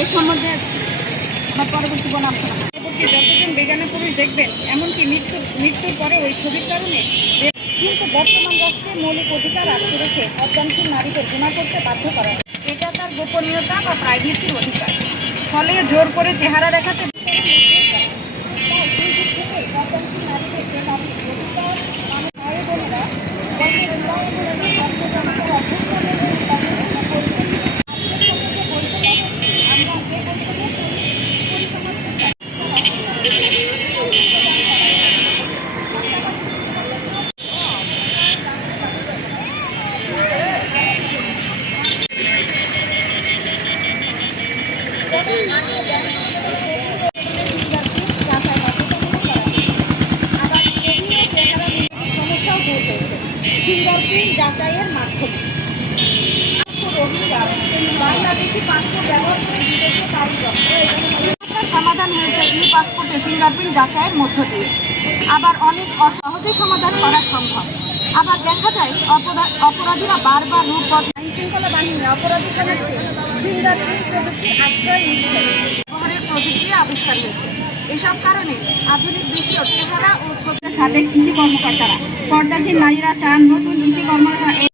লাঞ্ছনা হয়। পরবর্তী যতজন বেগানা পুরুষ দেখবেন এমনকি মৃত্যুর মৃত্যুর পরে ওই ছবির কারণে কিন্তু বর্তমান রাষ্ট্রে মৌলিক অধিকার আটকে রেখে অর্জনশীল নারীদের গুণা করতে বাধ্য করা। এটা তার গোপনীয়তা বা প্রাইভেসির অধিকার ফলে জোর করে চেহারা দেখাতে ফিঙ্গারপ্রিন্ট যাচাইয়ের মাধ্যমে বাংলাদেশি পাসপোর্ট ব্যবহার সমাধান হয়েছে ই পাসপোর্টে ফিঙ্গারপ্রিন্ট যাচাইয়ের মধ্য দিয়ে আবার অনেক অসহজে সমাধান করা সম্ভব আবার দেখা যায়, অপরা- অপরাধীরা বারবার রূপ আইন শৃঙ্খলা বাহিনী, অপরাধী শনাক্তে ফিঙ্গারপ্রিন্ট প্রযুক্তির আশ্রয় প্রযুক্তি আবিষ্কার হয়েছে এসব কারণে আধুনিক বিশ্ব চেহারা ও ছবির সাবেক কৃষি কর্মকর্তারা পর্দাসীন নারীরা চান নতুন কৃষি কর্মকর্তা